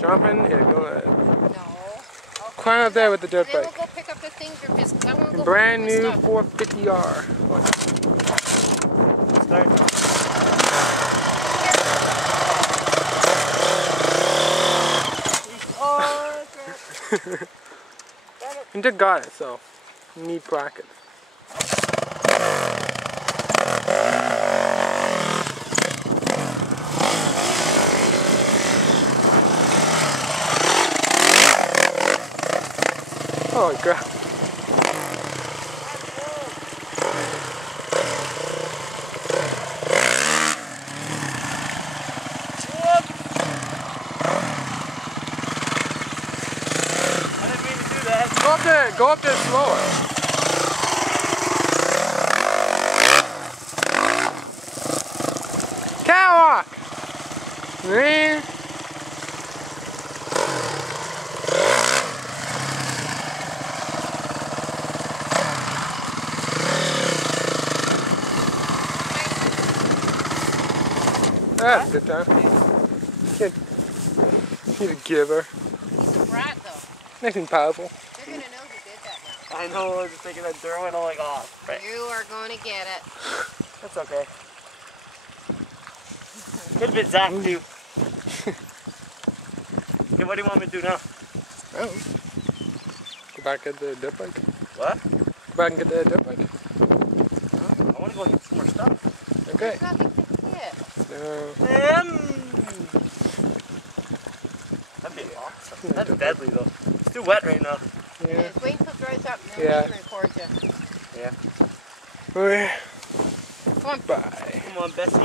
Jump in? Yeah, go ahead. No. Climb up there with the dirt Then bike. we'll go pick up the things or biscuits. I want to go Brand pick new up the stuff. 450R. Oh, You just got it, so you need practice. Holy crap. Go up there slower. Catwalk! Man. That's a good time. He's a giver. he's a brat though. Nice and powerful. They're going to know who did that now. I know, I was just thinking of throwing, I'm like, oh, frick. You are going to get it. That's okay. Could have been Zach too. Okay, what do you want me to do now? Oh. Go back and get the dirt bike. What? Go back and get the dirt bike. I want to go hit some more stuff. Okay. There's nothing to hit. No. That'd be awesome. That's deadly though. It's too wet right now. Yeah. Just wait until it dries up and then Yeah. we can record you. Yeah. Okay. Come on. Bye. Come on, Bessie.